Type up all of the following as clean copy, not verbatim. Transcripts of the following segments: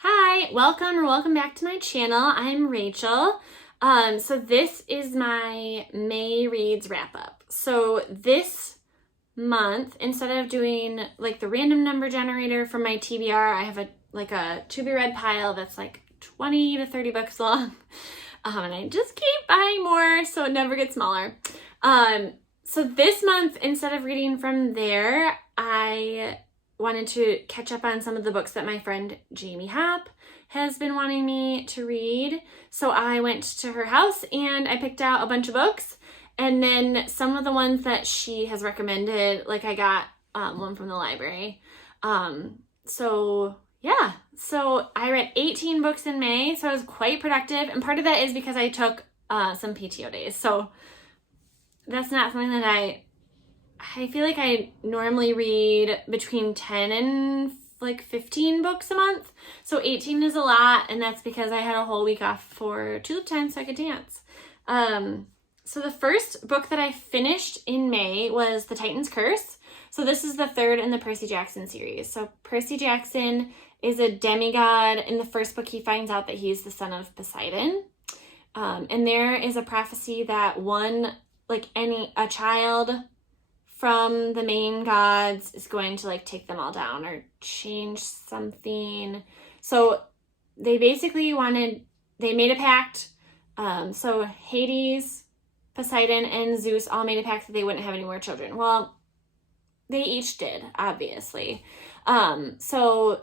Hi, welcome back to my channel. I'm Rachel. So this is my May Reads wrap up. So this month, instead of doing like the random number generator from my TBR, I have a to be read pile that's like 20 to 30 books long. And I just keep buying more so it never gets smaller. So this month, instead of reading from there, I wanted to catch up on some of the books that my friend Jamie Happ has been wanting me to read. So I went to her house and I picked out a bunch of books. And then some of the ones that she has recommended, like I got one from the library. So I read 18 books in May, so I was quite productive. And part of that is because I took some PTO days. So that's not something that I feel like I normally read between 10 and like 15 books a month. So 18 is a lot, and that's because I had a whole week off for Tulip Time so I could dance. So the first book that I finished in May was The Titan's Curse. So this is the third in the Percy Jackson series. So Percy Jackson is a demigod. In the first book, he finds out that he's the son of Poseidon. And there is a prophecy that a child from the main gods is going to like take them all down or change something. So they basically they made a pact. So Hades, Poseidon, and Zeus all made a pact that they wouldn't have any more children. Well, they each did, obviously. So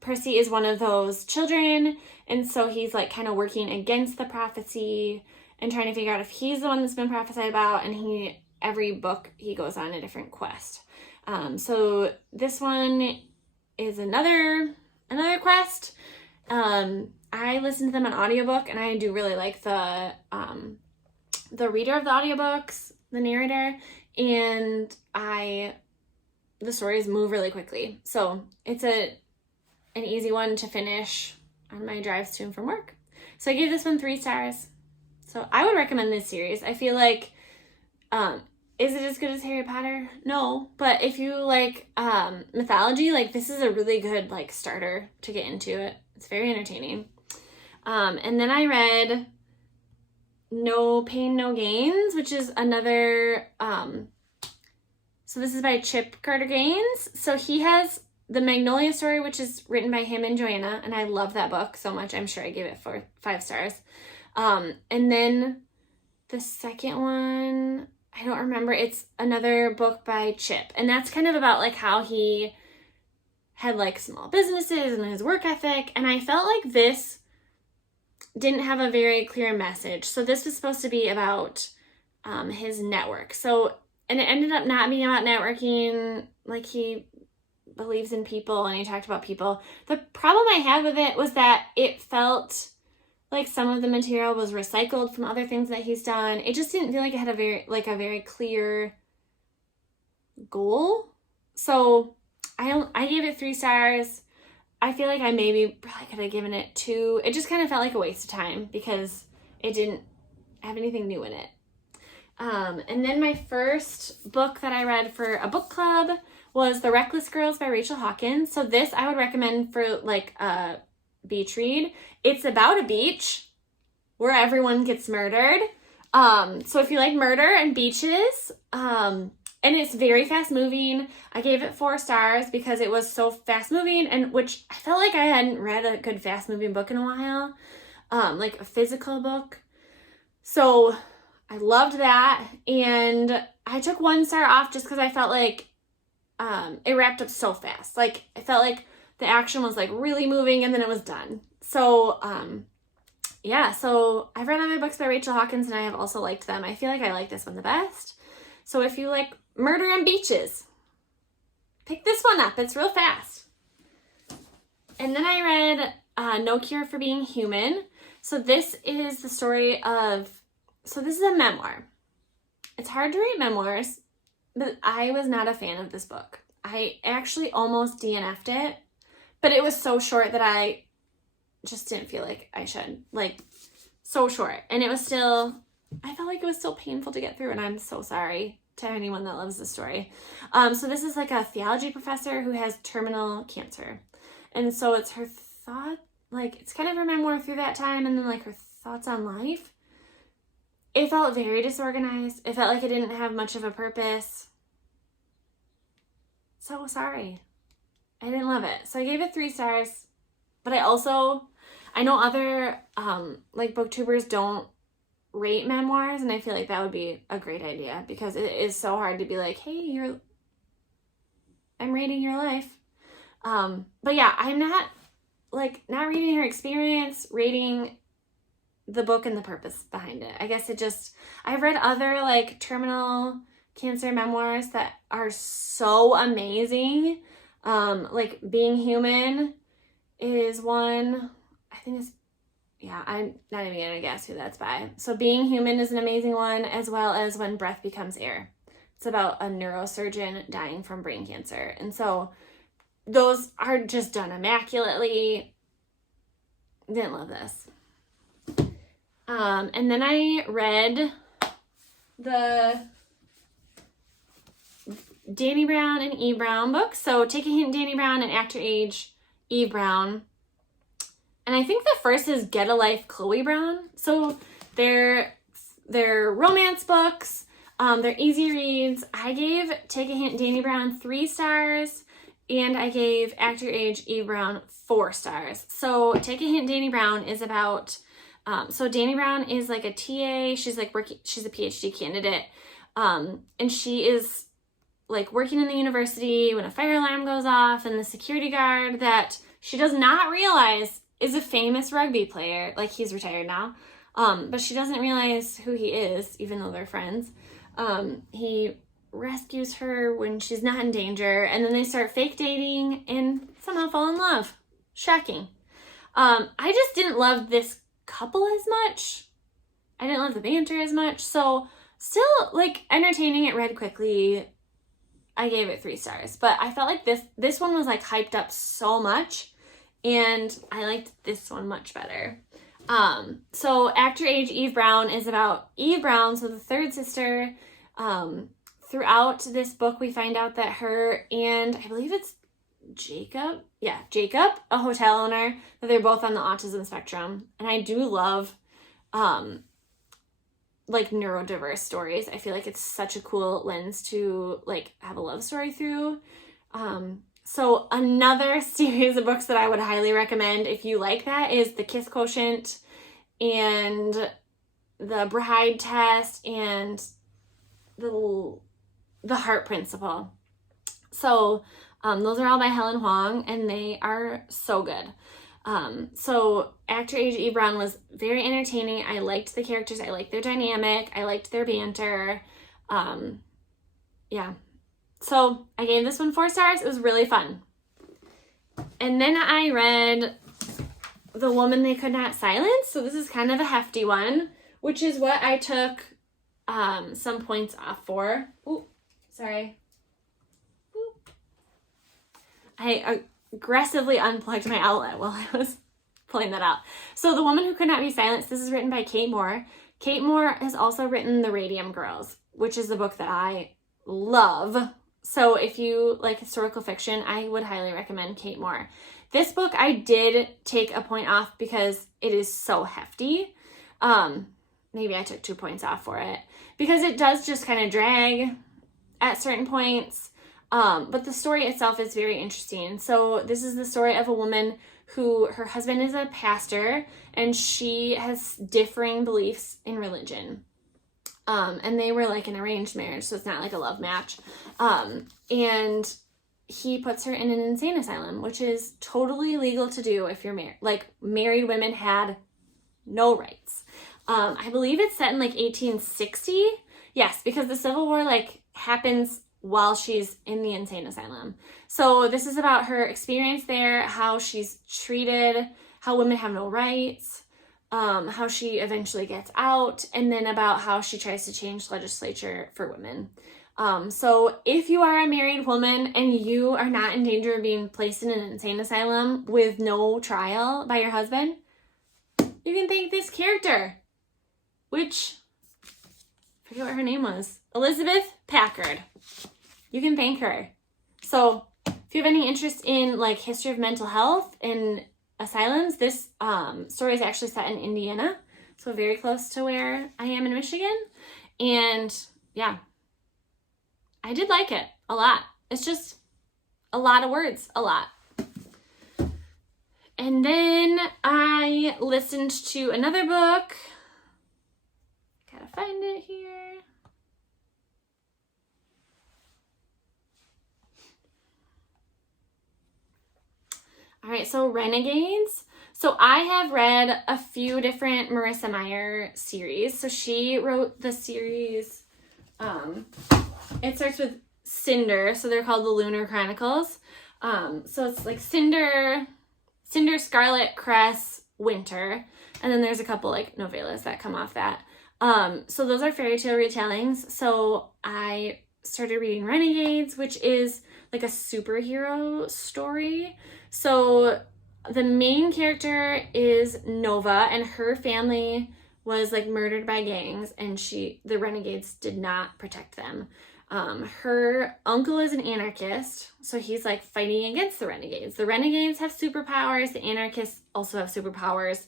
Percy is one of those children, and so he's like kind of working against the prophecy and trying to figure out if he's the one that's been prophesied about, and every book he goes on a different quest. So this one is another quest. I listened to them on audiobook, and I do really like the reader of the audiobooks, the narrator, and the stories move really quickly. So it's an easy one to finish on my drives to and from work. So I gave this one 3 stars. So I would recommend this series. I feel like, is it as good as Harry Potter? No, but if you like mythology, like this is a really good like starter to get into it. It's very entertaining. And then I read No Pain, No Gains, which is another, so this is by Chip Carter Gaines. So he has The Magnolia Story, which is written by him and Joanna, and I love that book so much. I'm sure I gave it 5 stars. And then the second one, I don't remember. It's another book by Chip, and that's kind of about like how he had like small businesses and his work ethic, and I felt like this didn't have a very clear message. So this was supposed to be about his network. So, and it ended up not being about networking. Like he believes in people and he talked about people. The problem I had with it was that it felt like some of the material was recycled from other things that he's done. It just didn't feel like it had a very clear goal. So I gave it 3 stars. I feel like I probably could have given it 2. It just kind of felt like a waste of time because it didn't have anything new in it. And then my first book that I read for a book club was The Reckless Girls by Rachel Hawkins. So this I would recommend for like a beach read. It's about a beach where everyone gets murdered. So if you like murder and beaches, and it's very fast moving. I gave it 4 stars because it was so fast moving, and which I felt like I hadn't read a good fast moving book in a while, like a physical book. So I loved that, and I took 1 star off just because I felt like it wrapped up so fast. Like I felt like the action was like really moving and then it was done. So so I've read other books by Rachel Hawkins and I have also liked them. I feel like I like this one the best. So if you like murder and beaches, pick this one up. It's real fast. And then I read No Cure for Being Human. So this is the story of, so this is a memoir. It's hard to read memoirs, but I was not a fan of this book. I actually almost DNF'd it, but it was so short that I just didn't feel like I should. Like, so short. And it was still, I felt like it was still painful to get through, and I'm so sorry to anyone that loves this story. So this is like a theology professor who has terminal cancer. And so it's her thought, like, it's kind of her memoir through that time, and then like her thoughts on life. It felt very disorganized. It felt like it didn't have much of a purpose. So sorry. I didn't love it. So I gave it 3 stars. But I know other like booktubers don't rate memoirs, and I feel like that would be a great idea, because it is so hard to be like, hey, I'm rating your life. But yeah, I'm not reading her experience, rating the book and the purpose behind it. I guess I've read other like terminal cancer memoirs that are so amazing. Like Being Human is one. I think I'm not even gonna guess who that's by. So Being Human is an amazing one, as well as When Breath Becomes Air. It's about a neurosurgeon dying from brain cancer. And so those are just done immaculately. Didn't love this. And then I read the Dani Brown and Eve Brown books. So Take a Hint, Dani Brown, and Act Your Age, Eve Brown. And I think the first is Get a Life, Chloe Brown. So they're romance books. They're easy reads. I gave Take a Hint, Dani Brown 3 stars. And I gave Act Your Age, Eve Brown 4 stars. So Take a Hint, Dani Brown is about... so Dani Brown is like a TA. She's like she's a PhD candidate. And she is like working in the university when a fire alarm goes off, and the security guard that she does not realize is a famous rugby player. Like, he's retired now. But she doesn't realize who he is, even though they're friends. He rescues her when she's not in danger, and then they start fake dating and somehow fall in love. Shocking. I just didn't love this couple as much. I didn't love the banter as much. So still like entertaining. It read quickly. I gave it 3 stars, but I felt like this one was like hyped up so much, and I liked this one much better. So Act Your Age, Eve Brown is about Eve Brown, so the third sister. Throughout this book, we find out that her and I believe it's Jacob, a hotel owner, that they're both on the autism spectrum. And I do love like neurodiverse stories. I feel like it's such a cool lens to like have a love story through. So another series of books that I would highly recommend if you like that is The Kiss Quotient and The Bride Test and The Heart Principle. So those are all by Helen Huang, and they are so good. So Act Your Age, Eve Brown was very entertaining. I liked the characters. I liked their dynamic. I liked their banter. Yeah. So I gave this one 4 stars. It was really fun. And then I read The Woman They Could Not Silence. So this is kind of a hefty one, which is what I took some points off for. Ooh, sorry. Ooh. I aggressively unplugged my outlet while I was pulling that out. So The Woman Who Could Not Be Silenced, this is written by Kate Moore. Kate Moore has also written The Radium Girls, which is the book that I love. So if you like historical fiction, I would highly recommend Kate Moore. This book I did take a point off because it is so hefty. Maybe I took 2 points off for it because it does just kind of drag at certain points. But the story itself is very interesting. So this is the story of a woman who, her husband is a pastor, and she has differing beliefs in religion. And they were like an arranged marriage, so it's not like a love match. And he puts her in an insane asylum, which is totally legal to do if you're married. Like, married women had no rights. I believe it's set in like 1860. Yes, because the Civil War like happens while she's in the insane asylum. So this is about her experience there, how she's treated, how women have no rights, how she eventually gets out, and then about how she tries to change legislature for women. So if you are a married woman and you are not in danger of being placed in an insane asylum with no trial by your husband, you can thank this character, which, I forget what her name was, Elizabeth Packard. You can thank her. So if you have any interest in like history of mental health and asylums. This story is actually set in Indiana, so very close to where I am in Michigan. And yeah, I did like it a lot. It's just a lot of words, a lot. And then I listened to another book. Gotta find it here. All right, so Renegades. So I have read a few different Marissa Meyer series. So she wrote the series, it starts with Cinder, so they're called the Lunar Chronicles. So it's like Cinder, Scarlet, Cress, Winter, and then there's a couple like novellas that come off that. So those are fairy tale retellings. So I started reading Renegades, which is like a superhero story. So the main character is Nova, and her family was like murdered by gangs, and the Renegades did not protect them. Her uncle is an anarchist, so he's like fighting against the Renegades. The Renegades have superpowers, the anarchists also have superpowers,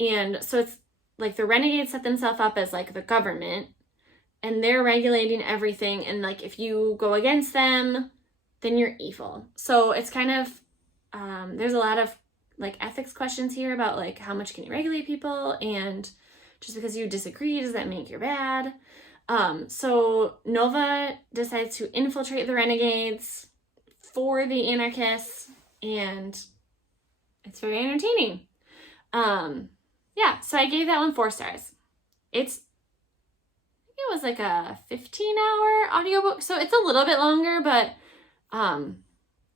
and so it's like the Renegades set themselves up as like the government, and they're regulating everything, and like if you go against them, then you're evil. So it's kind of, there's a lot of like ethics questions here about like how much can you regulate people, and just because you disagree, does that make you bad? So Nova decides to infiltrate the Renegades for the anarchists, and it's very entertaining. Yeah, so I gave that one 4 stars. It was like a 15-hour audiobook, so it's a little bit longer, but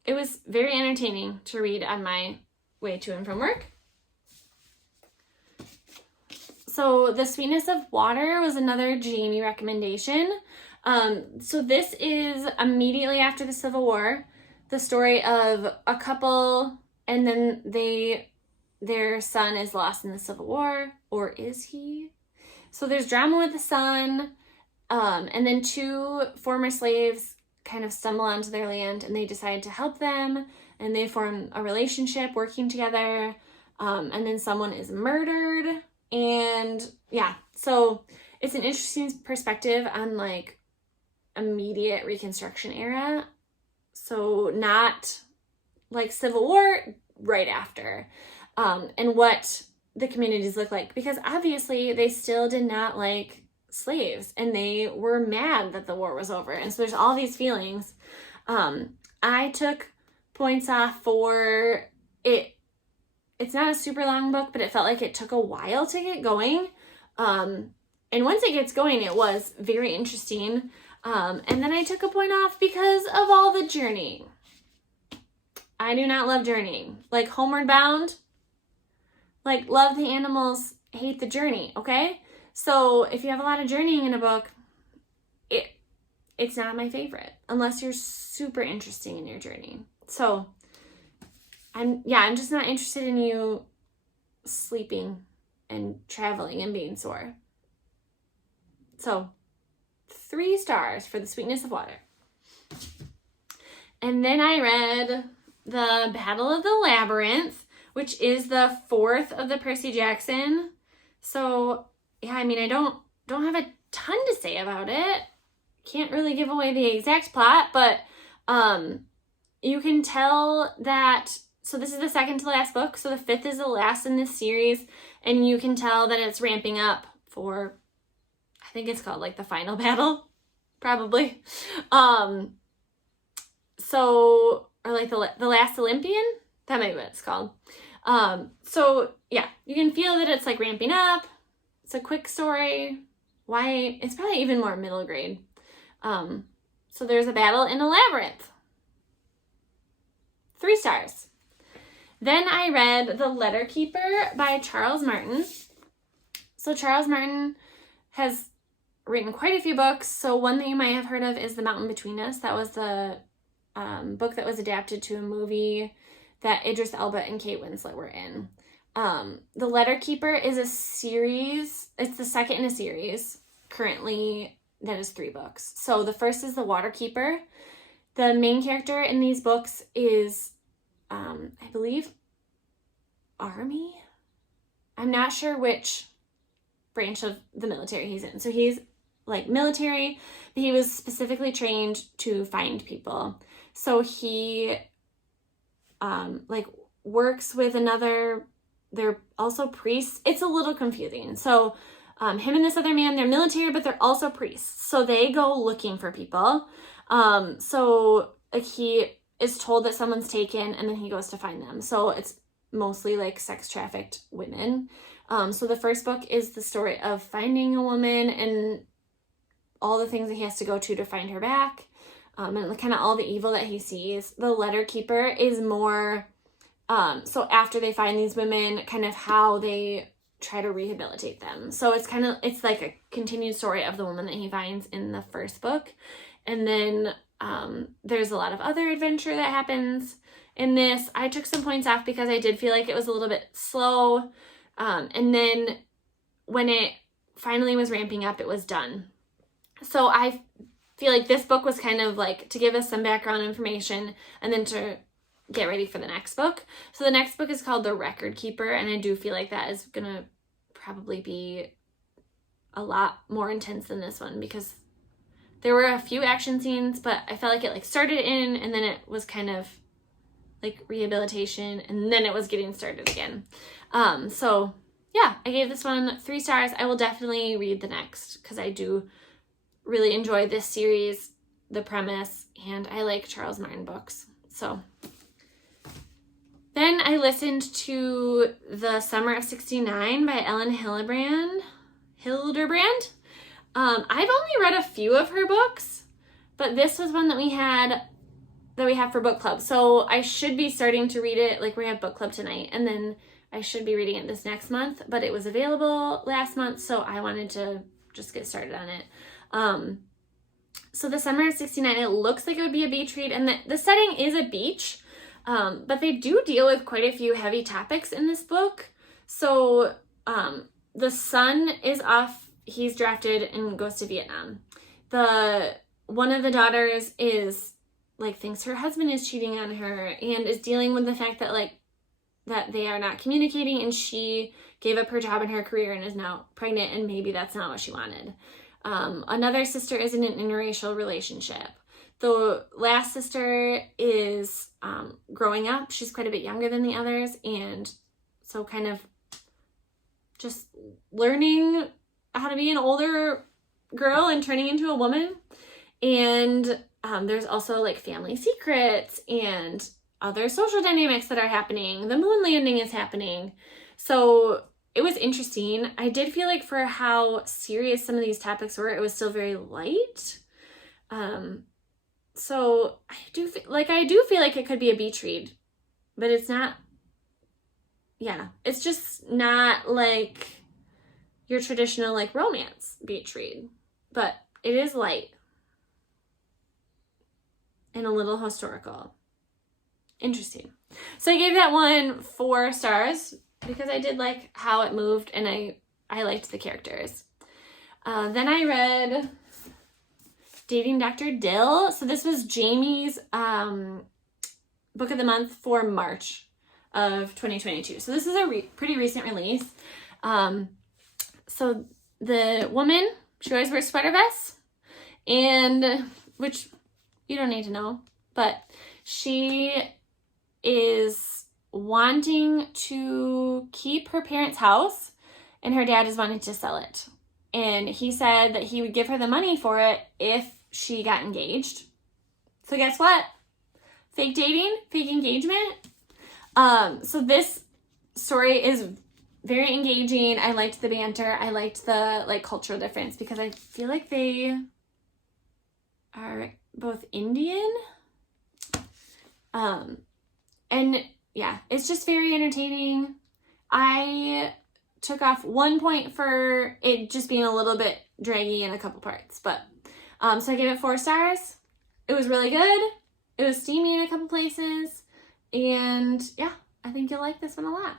it was very entertaining to read on my way to and from work. So The Sweetness of Water was another Jamie recommendation. So this is immediately after the Civil War, the story of a couple, and then their son is lost in the Civil War, or is he? So there's drama with the son, and then 2 former slaves kind of stumble onto their land, and they decide to help them, and they form a relationship working together, and then someone is murdered. And yeah, so it's an interesting perspective on like immediate Reconstruction era. So not like Civil War, right after, and what the communities look like, because obviously they still did not like slaves, and they were mad that the war was over. And so there's all these feelings. I took points off for it. It's not a super long book, but it felt like it took a while to get going. And once it gets going, it was very interesting. And then I took a point off because of all the journeying. I do not love journeying. Like Homeward Bound, like love the animals, hate the journey, okay? So if you have a lot of journeying in a book, it's not my favorite, unless you're super interesting in your journey. So I'm just not interested in you sleeping and traveling and being sore. So 3 stars for The Sweetness of Water. And then I read The Battle of the Labyrinth, which is the 4th of the Percy Jackson. So yeah, I mean, I don't have a ton to say about it. Can't really give away the exact plot, but you can tell that. So this is the 2nd to last book. So the 5th is the last in this series, and you can tell that it's ramping up for, I think it's called like the final battle, probably. So, or like the last Olympian, that might be what it's called. So yeah, you can feel that it's like ramping up. It's a quick story. Why? It's probably even more middle grade. So there's a battle in a labyrinth. 3 stars. Then I read The Letter Keeper by Charles Martin. So Charles Martin has written quite a few books. So one that you might have heard of is The Mountain Between Us. That was the book that was adapted to a movie that Idris Elba and Kate Winslet were in. The Letter Keeper is a series. It's the 2nd in a series currently that is 3 books. So the first is The Water Keeper. The main character in these books is, I believe, Army. I'm not sure which branch of the military he's in. So he's like military, but he was specifically trained to find people. So he like works with another, they're also priests. It's a little confusing. So him and this other man, they're military, but they're also priests. So they go looking for people. So like he is told that someone's taken and then he goes to find them. So it's mostly like sex trafficked women. So the first book is the story of finding a woman and all the things that he has to go to find her back. And kind of all the evil that he sees. The Letter Keeper is more, so after they find these women, kind of how they try to rehabilitate them. So it's like a continued story of the woman that he finds in the first book. And then there's a lot of other adventure that happens in this. I took some points off because I did feel like it was a little bit slow. And then when it finally was ramping up, it was done. So I feel like this book was kind of like to give us some background information and then to get ready for the next book. So the next book is called The Record Keeper, and I do feel like that is gonna probably be a lot more intense than this one because there were a few action scenes, but I felt like it like started in and then it was kind of like rehabilitation and then it was getting started again. So yeah, I gave this one 3 stars. I will definitely read the next because I do really enjoy this series, the premise, and I like Charles Martin books. So then I listened to The Summer of '69 by Ellen Hilderbrand. I've only read a few of her books, but this was one that we have for book club. So I should be starting to read it, like we have book club tonight, and then I should be reading it this next month, but it was available last month, so I wanted to just get started on it. So The Summer of '69, it looks like it would be a beach read, and the setting is a beach, but they do deal with quite a few heavy topics in this book. So the son is off, he's drafted and goes to Vietnam. One of the daughters is like thinks her husband is cheating on her and is dealing with the fact that like that they are not communicating, and she gave up her job and her career and is now pregnant, and maybe that's not what she wanted. Another sister is in an interracial relationship. The last sister is growing up. She's quite a bit younger than the others, and so kind of just learning how to be an older girl and turning into a woman. And there's also like family secrets and other social dynamics that are happening. The moon landing is happening. So it was interesting. I did feel like for how serious some of these topics were, it was still very light. So I do feel like it could be a beach read, but it's not. Yeah, it's just not like your traditional like romance beach read, but it is light and a little historical. Interesting. So I gave that one 4 stars because I did like how it moved and I liked the characters. Then I read Dating Dr. Dill. So this was Jamie's book of the month for March of 2022. So this is a pretty recent release. So the woman, she always wears sweater vests, and which you don't need to know, but she is wanting to keep her parents' house and her dad is wanting to sell it. And he said that he would give her the money for it if she got engaged. So guess what? Fake dating, fake engagement. So this story is very engaging. I liked the banter. I liked the like cultural difference because I feel like they are both Indian. And yeah, it's just very entertaining. I took off 1 point for it just being a little bit draggy in a couple parts, but so I gave it 4 stars. It was really good. It was steamy in a couple places, and yeah, I think you'll like this one a lot.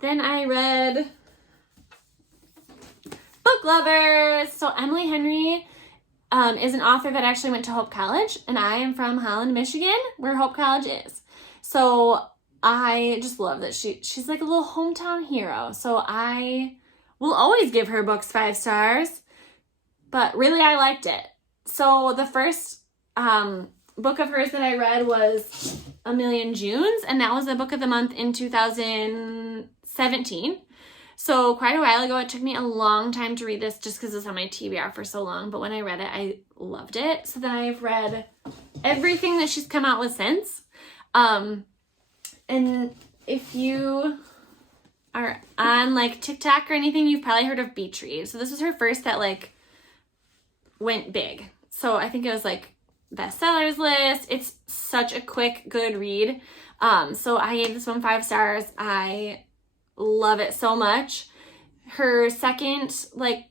Then I read Book Lovers. So Emily Henry is an author that actually went to Hope College, and I am from Holland, Michigan, where Hope College is. So I just love that she's like a little hometown hero. So I will always give her books 5 stars, but really I liked it. So the first book of hers that I read was A Million Junes, and that was the book of the month in 2017. So quite a while ago. It took me a long time to read this just because it's on my TBR for so long, but when I read it, I loved it. So then I've read everything that she's come out with since. And if you are on like TikTok or anything, you've probably heard of Beach Read. So this was her first that like went big. So I think it was like bestsellers list. It's such a quick, good read. So I gave this one 5 stars. I love it so much. Her second like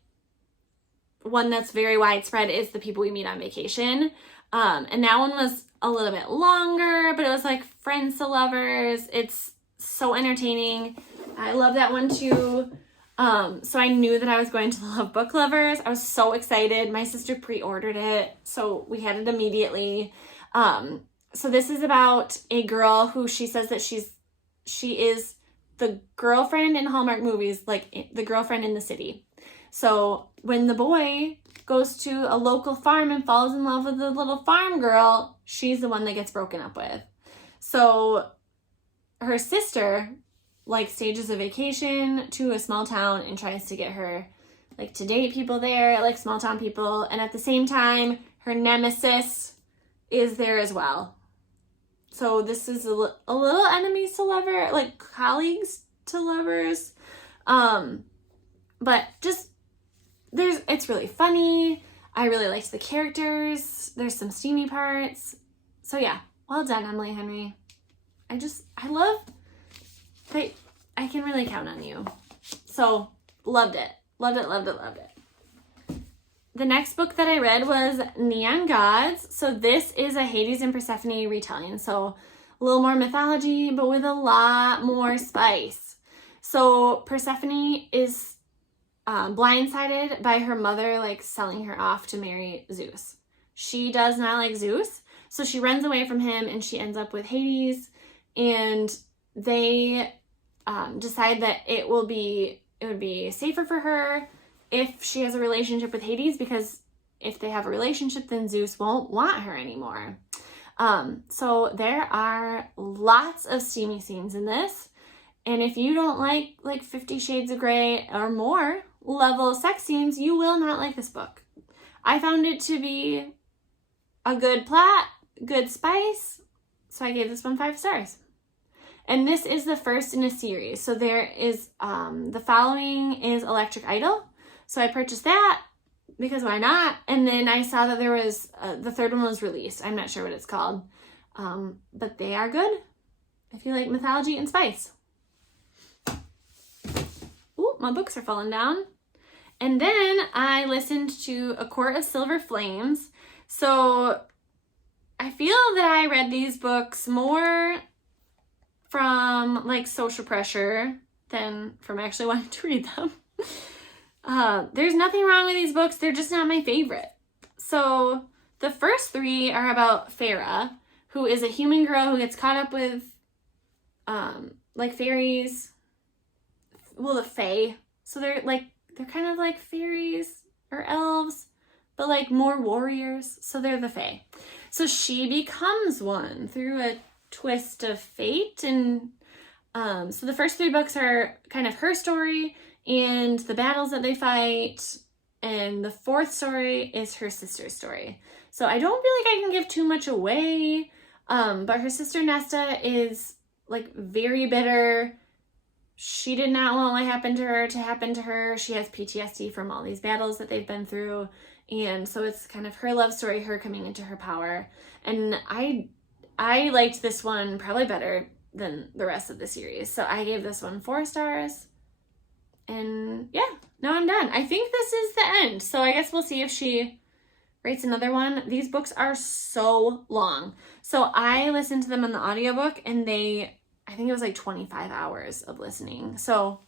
one that's very widespread is The People We Meet on Vacation. And that one was a little bit longer, but it was like friends to lovers. It's so entertaining. I love that one too. So I knew that I was going to love Book Lovers. I was so excited. My sister pre-ordered it, so we had it immediately. So this is about a girl who she says that she is the girlfriend in Hallmark movies, like the girlfriend in the city. So when the boy goes to a local farm and falls in love with the little farm girl, she's the one that gets broken up with. So her sister like stages a vacation to a small town and tries to get her like to date people there, like small town people. And at the same time, her nemesis is there as well. So this is a little enemies to lover, like colleagues to lovers. But just it's really funny. I really liked the characters. There's some steamy parts. So yeah, well done, Emily Henry. I love that I can really count on you. So loved it. Loved it, loved it, loved it. The next book that I read was Neon Gods. So this is a Hades and Persephone retelling. So a little more mythology, but with a lot more spice. So Persephone is blindsided by her mother, like selling her off to marry Zeus. She does not like Zeus, so she runs away from him and she ends up with Hades, and they decide that it would be safer for her if she has a relationship with Hades, because if they have a relationship, then Zeus won't want her anymore. So there are lots of steamy scenes in this. And if you don't like 50 Shades of Grey or more level sex scenes, you will not like this book. I found it to be a good plot, good spice, so I gave this one 5 stars. And this is the first in a series. So there is, the following is Electric Idol. So I purchased that because why not? And then I saw that there was, the third one was released. I'm not sure what it's called. But they are good if you like mythology and spice. Ooh, my books are falling down. And then I listened to A Court of Silver Flames. So I feel that I read these books more from like social pressure than from actually wanting to read them. There's nothing wrong with these books. They're just not my favorite. So the first 3 are about Farah, who is a human girl who gets caught up with like fairies. Well, the fae. So they're kind of like fairies or elves, but like more warriors. So they're the fae. So she becomes one through a twist of fate. And so the first 3 books are kind of her story and the battles that they fight. And the 4th story is her sister's story. So I don't feel like I can give too much away. But her sister Nesta is like very bitter. She did not want what happened to her to happen to her. She has PTSD from all these battles that they've been through. And so it's kind of her love story, her coming into her power. And I liked this one probably better than the rest of the series. So I gave this one 4 stars. And yeah, now I'm done. I think this is the end. So I guess we'll see if she rates another one. These books are so long. So I listened to them on the audiobook and I think it was like 25 hours of listening. So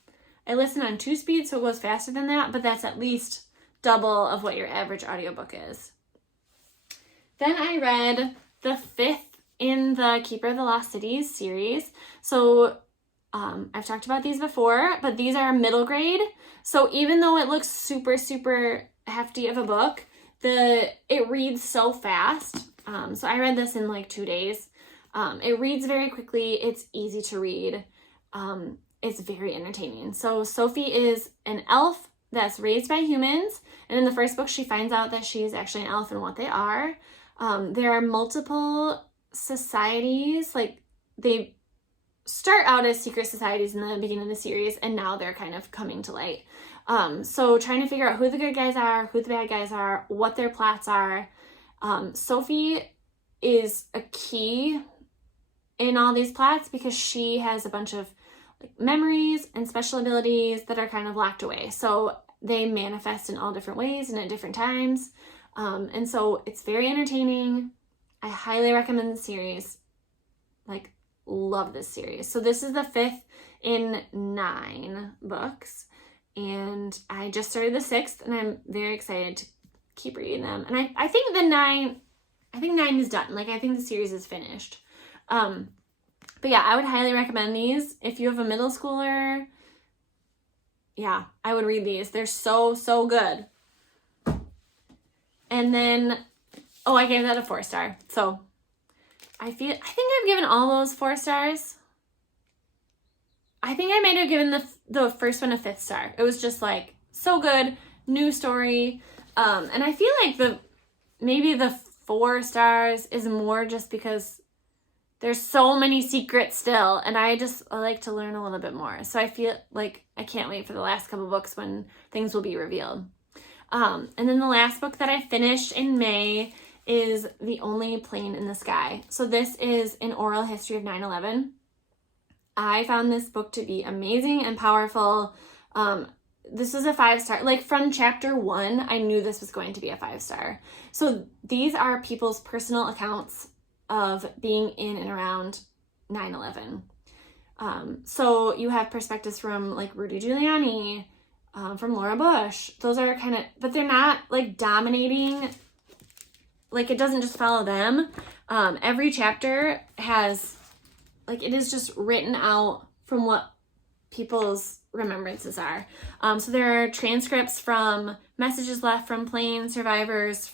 I listen on 2 speeds, so it goes faster than that, but that's at least double of what your average audiobook is. Then I read the 5th in the Keeper of the Lost Cities series. So I've talked about these before, but these are middle grade. So even though it looks super, super hefty of a book, it reads so fast. So I read this in like 2 days. It reads very quickly. It's easy to read. It's very entertaining. So Sophie is an elf that's raised by humans. And in the first book, she finds out that she's actually an elf and what they are. There are multiple societies. Like, they start out as secret societies in the beginning of the series, and now they're kind of coming to light. So trying to figure out who the good guys are, who the bad guys are, what their plots are. Sophie is a key in all these plots because she has a bunch of like memories and special abilities that are kind of locked away. So they manifest in all different ways and at different times. And so it's very entertaining. I highly recommend the series. Like, love this series. So this is the 5th in 9 books, and I just started the 6th, and I'm very excited to keep reading them. And I think 9 is done. Like, I think the series is finished. But yeah, I would highly recommend these. If you have a middle schooler, yeah, I would read these. They're so, so good. And then, I gave that a 4-star. So I think I've given all those 4 stars. I think I might have given the first one a 5th star. It was just like so good, new story. And I feel like maybe the 4 stars is more just because there's so many secrets still, and I like to learn a little bit more. So I feel like I can't wait for the last couple books when things will be revealed. And then the last book that I finished in May is The Only Plane in the Sky. So this is an oral history of 9/11. I found this book to be amazing and powerful. This is a 5-star. Like, from chapter 1, I knew this was going to be a 5-star. So these are people's personal accounts of being in and around 9/11. So you have perspectives from like Rudy Giuliani, from Laura Bush. Those are kind of, but they're not like dominating. Like, it doesn't just follow them. Every chapter has, like, it is just written out from what people's remembrances are. So there are transcripts from messages left from plane survivors.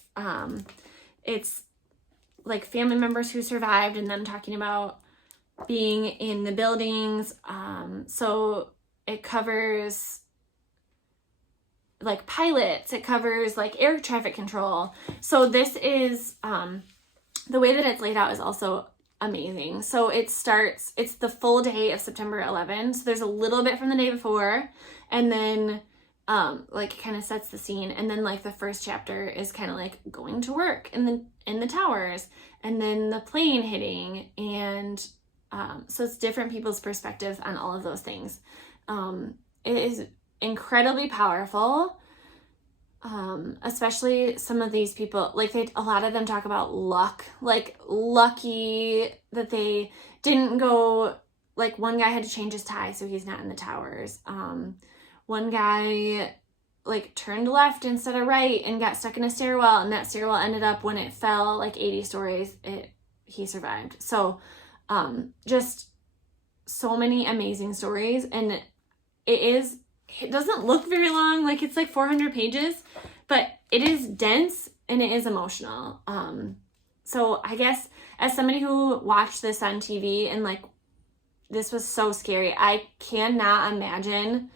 It's like family members who survived and them talking about being in the buildings. So it covers like pilots, it covers like air traffic control. So this is, the way that it's laid out is also amazing. So it's the full day of September 11. So there's a little bit from the day before, and then like, it kind of sets the scene. And then like the first chapter is kind of like going to work in the towers, and then the plane hitting. And so it's different people's perspectives on all of those things. It is incredibly powerful. Especially some of these people, like a lot of them talk about luck, like lucky that they didn't go, like one guy had to change his tie so he's not in the towers. One guy like turned left instead of right and got stuck in a stairwell, and that stairwell ended up, when it fell like 80 stories, he survived. So just so many amazing stories, and it doesn't look very long, like it's like 400 pages, but it is dense and it is emotional. So I guess as somebody who watched this on TV and like, this was so scary, I cannot imagine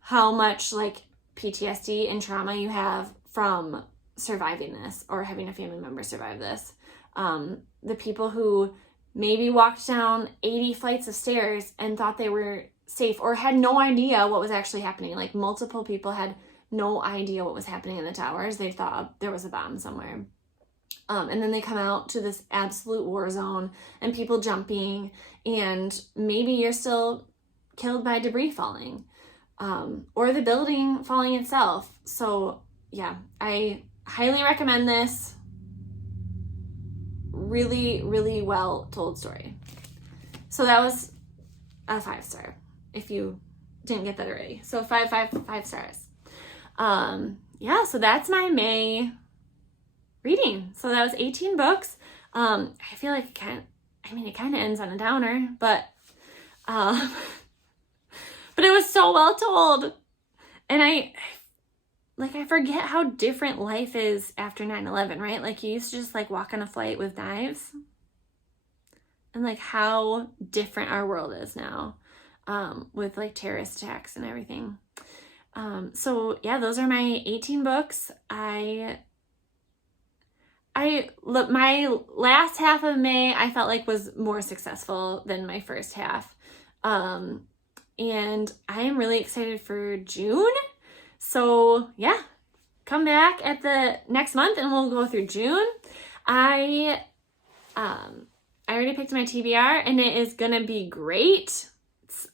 how much like PTSD and trauma you have from surviving this or having a family member survive this. The people who maybe walked down 80 flights of stairs and thought they were safe or had no idea what was actually happening. Like, multiple people had no idea what was happening in the towers. They thought there was a bomb somewhere. And then they come out to this absolute war zone and people jumping, and maybe you're still killed by debris falling, or the building falling itself. So yeah, I highly recommend this. Really, really well told story. So that was a 5-star, if you didn't get that already. So 5 stars. Yeah, so that's my May reading. So that was 18 books. I feel like it kind of ends on a downer, but but it was so well told. And I forget how different life is after 9/11, right? Like, you used to just like walk on a flight with knives, and like how different our world is now, with like terrorist attacks and everything. So yeah, those are my 18 books. Look, my last half of May, I felt like was more successful than my first half. And I am really excited for June. So yeah, come back at the next month and we'll go through June. I already picked my TBR and it is gonna be great.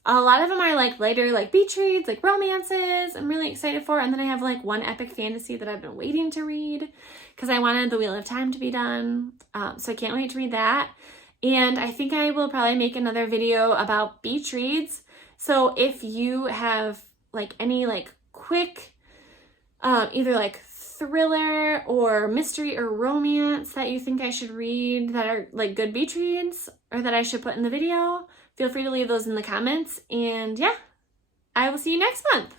A lot of them are like lighter, like beach reads, like romances I'm really excited for. And then I have like one epic fantasy that I've been waiting to read because I wanted The Wheel of Time to be done. So I can't wait to read that. And I think I will probably make another video about beach reads. So if you have like any like quick, either like thriller or mystery or romance that you think I should read that are like good beach reads or that I should put in the video, feel free to leave those in the comments. And yeah, I will see you next month.